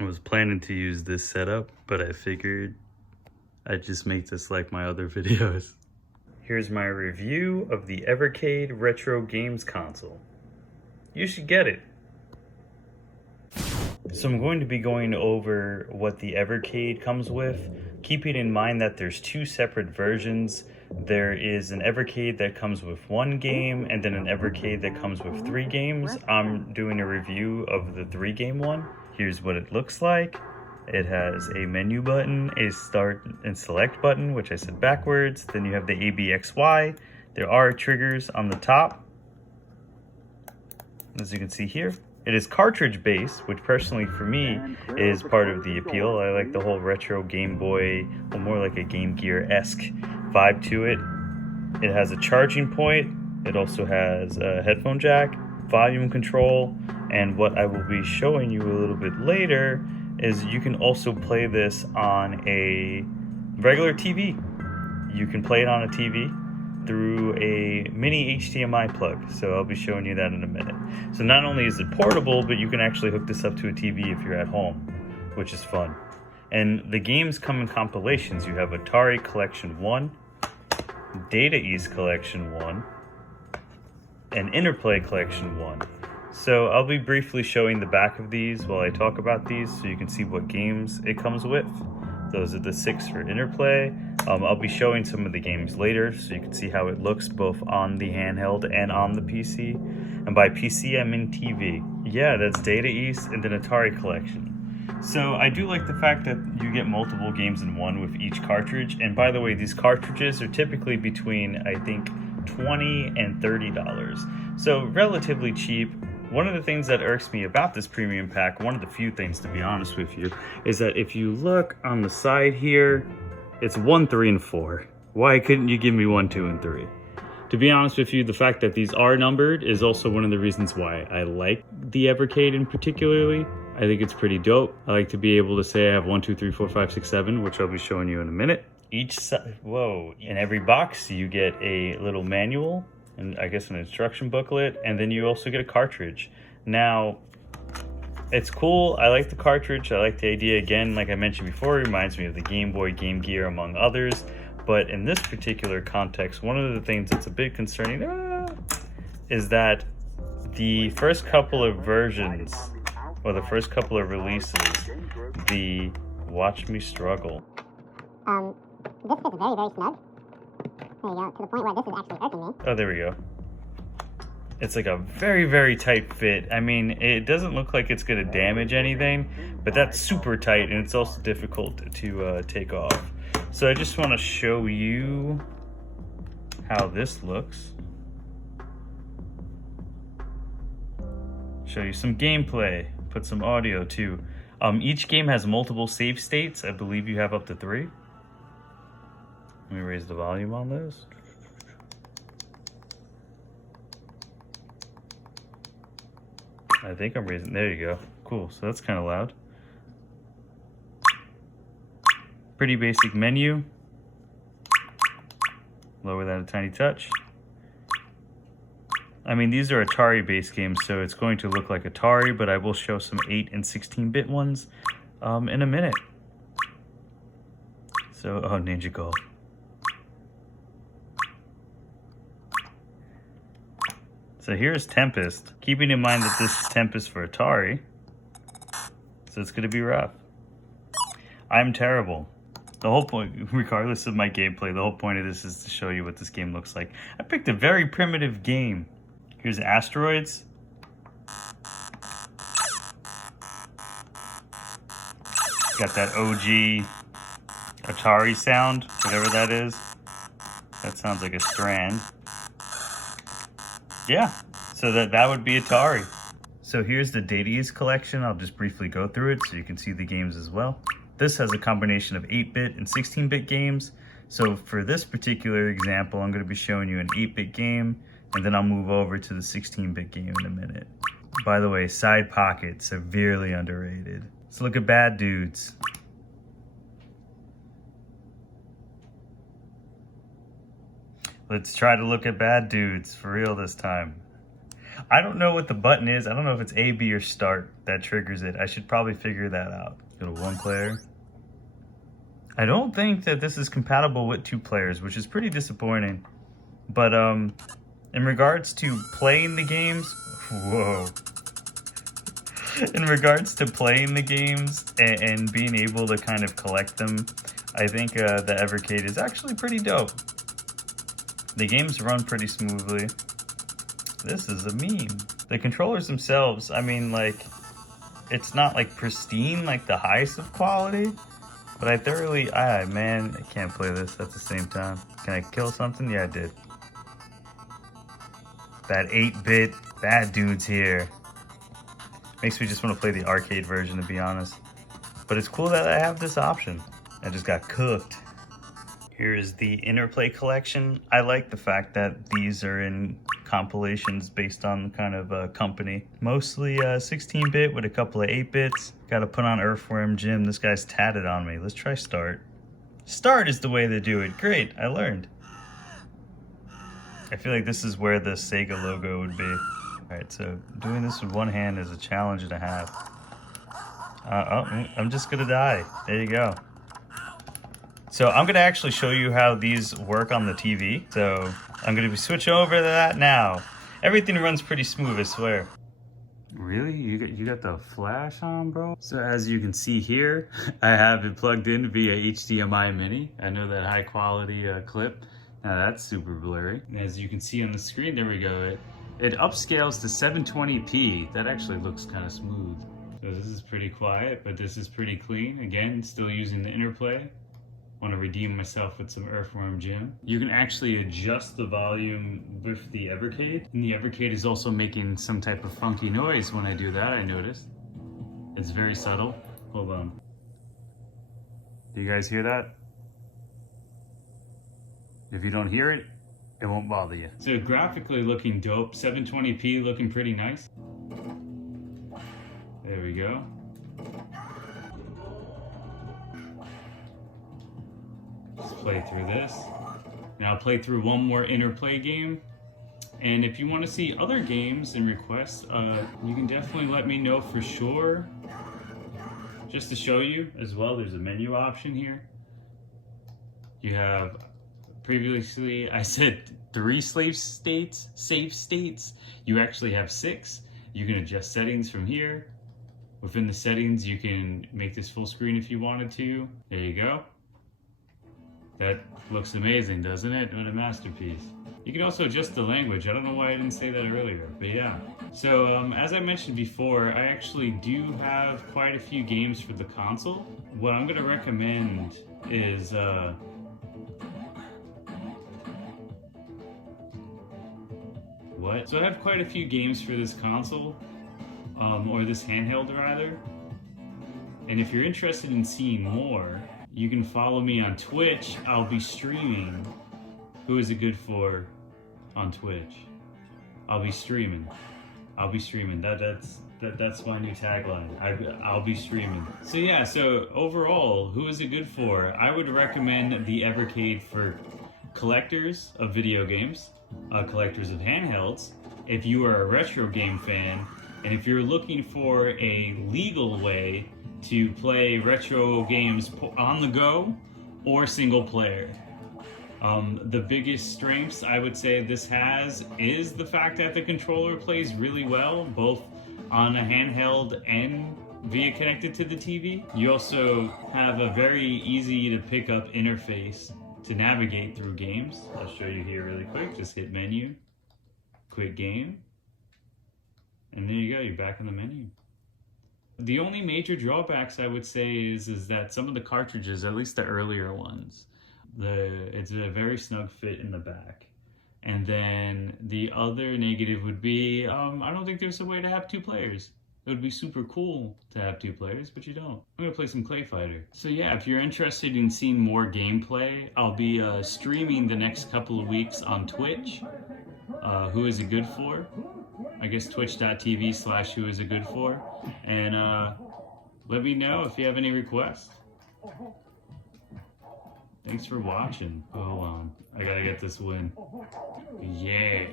I was planning to use this setup, but I figured I'd just make this like my other videos. Here's my review of the Evercade Retro Games Console. You should get it. So I'm going to be going over what the Evercade comes with, keeping in mind that there's two separate versions. There is an Evercade that comes with one game, and then an Evercade that comes with 3 games. I'm doing a review of the 3-game one. Here's what it looks like. It has a menu button, a start and select button, which I said backwards. Then you have the ABXY. There are triggers on the top, as you can see here. It is cartridge based, which personally for me is part of the appeal. I like the whole retro Game Boy, or more like a Game Gear-esque vibe to it. It has a charging point. It also has a headphone jack, volume control, and what I will be showing you a little bit later is you can also play this on a regular TV. You can play it on a TV through a mini HDMI plug, so I'll be showing you that in a minute. So not only is it portable, but you can actually hook this up to a TV if you're at home, which is fun. And the games come in compilations. You have Atari Collection 1, Deities Collection 1, and Interplay Collection 1. So I'll be briefly showing the back of these while I talk about these so you can see what games it comes with. Those are the 6 for Interplay. I'll be showing some of the games later so you can see how it looks both on the handheld and on the PC. And by PC, I mean TV. Yeah, that's Data East and then Atari Collection. So I do like the fact that you get multiple games in one with each cartridge. And by the way, these cartridges are typically between, I think, $20 and $30. So relatively cheap. One of the things that irks me about this premium pack, one of the few things to be honest with you, is that if you look on the side here, it's 1, 3, and 4. Why couldn't you give me 1, 2, and 3? To be honest with you, the fact that these are numbered is also one of the reasons why I like the Evercade in particularly. I think it's pretty dope. I like to be able to say I have 1, 2, 3, 4, 5, 6, 7, which I'll be showing you in a minute. Each side, whoa, in every box you get a little manual, and I guess an instruction booklet, and then you also get a cartridge. Now, it's cool. I like the cartridge. I like the idea. Again, like I mentioned before, it reminds me of the Game Boy, Game Gear, among others. But in this particular context, one of the things that's a bit concerning is that the first couple of versions, or the first couple of releases, the Watch Me Struggle. This fits very, very snug. There you go, to the point where this is actually irking me. Oh, there we go. It's like a very, very tight fit. I mean, it doesn't look like it's going to damage anything, but that's super tight, and it's also difficult to take off. So I just want to show you how this looks. Show you some gameplay, put some audio too. Each game has multiple save states. I believe you have up to 3. Let me raise the volume on those. I think I'm raising, there you go. Cool, so that's kind of loud. Pretty basic menu. Lower that a tiny touch. I mean, these are Atari-based games, so it's going to look like Atari, but I will show some 8 and 16-bit ones in a minute. So, oh, Ninja Golf. So here's Tempest. Keeping in mind that this is Tempest for Atari, so it's going to be rough. I'm terrible. The whole point, regardless of my gameplay, the whole point of this is to show you what this game looks like. I picked a very primitive game. Here's Asteroids. Got that OG Atari sound, whatever that is. That sounds like a strand. Yeah, so that would be Atari. So here's the Deities Collection. I'll just briefly go through it so you can see the games as well. This has a combination of 8-bit and 16-bit games. So for this particular example, I'm going to be showing you an 8-bit game, and then I'll move over to the 16-bit game in a minute. By the way, Side Pocket, severely underrated. Let's look at Bad Dudes. Let's try to look at Bad Dudes for real this time. I don't know what the button is. I don't know if it's A, B, or start that triggers it. I should probably figure that out. Go to 1 player. I don't think that this is compatible with 2 players, which is pretty disappointing. But in regards to playing the games, whoa. In regards to playing the games and being able to kind of collect them, I think the Evercade is actually pretty dope. The games run pretty smoothly. This is a meme. The controllers themselves, I mean, like, it's not like pristine, like the highest of quality, but I thoroughly, man, I can't play this at the same time. Can I kill something? Yeah, I did. That 8-bit, that dude's here. Makes me just want to play the arcade version, to be honest. But it's cool that I have this option. I just got cooked. Here is the Interplay Collection. I like the fact that these are in compilations based on kind of a company. Mostly 16-bit with a couple of 8-bits. Gotta put on Earthworm Jim. This guy's tatted on me. Let's try Start. Start is the way to do it. Great, I learned. I feel like this is where the Sega logo would be. Alright, so doing this with one hand is a challenge and a half. I'm just gonna die. There you go. So I'm gonna actually show you how these work on the TV. So I'm gonna be switching over to that now. Everything runs pretty smooth, I swear. Really? You got the flash on, bro? So as you can see here, I have it plugged in via HDMI mini. I know that high quality clip. Now that's super blurry. As you can see on the screen, there we go. It upscales to 720p. That actually looks kind of smooth. So this is pretty quiet, but this is pretty clean. Again, still using the Interplay. Want to redeem myself with some Earthworm Jim. You can actually adjust the volume with the Evercade. And the Evercade is also making some type of funky noise when I do that, I noticed. It's very subtle. Hold on. Do you guys hear that? If you don't hear it, it won't bother you. So graphically looking dope. 720p looking pretty nice. There we go. Let's play through this. Now I'll play through one more Interplay game. And if you want to see other games and requests, you can definitely let me know for sure. Just to show you as well, there's a menu option here. You have, previously I said 3 save states. You actually have 6. You can adjust settings from here. Within the settings, you can make this full screen if you wanted to. There you go. That looks amazing, doesn't it? What a masterpiece. You can also adjust the language. I don't know why I didn't say that earlier, but yeah. So as I mentioned before, I actually do have quite a few games for the console. What I'm gonna recommend is what? So I have quite a few games for this console, or this handheld rather. And if you're interested in seeing more, you can follow me on Twitch. I'll be streaming. Who is it good for on Twitch? I'll be streaming. That's my new tagline. I'll be streaming. So yeah, so overall, who is it good for? I would recommend the Evercade for collectors of video games, collectors of handhelds. If you are a retro game fan, and if you're looking for a legal way to play retro games on the go or single player. The biggest strengths I would say this has is the fact that the controller plays really well, both on a handheld and via connected to the TV. You also have a very easy to pick up interface to navigate through games. I'll show you here really quick. Just hit menu, quit game, and there you go, you're back in the menu. The only major drawbacks I would say is that some of the cartridges, at least the earlier ones, it's a very snug fit in the back. And then the other negative would be, I don't think there's a way to have 2 players. It would be super cool to have 2 players, but you don't. I'm gonna play some Clay Fighter. So yeah, if you're interested in seeing more gameplay, I'll be streaming the next couple of weeks on Twitch. Who is it good for? I guess twitch.tv/who is it good for. And let me know if you have any requests. Thanks for watching. Oh, hold on. I gotta get this win. Yeah.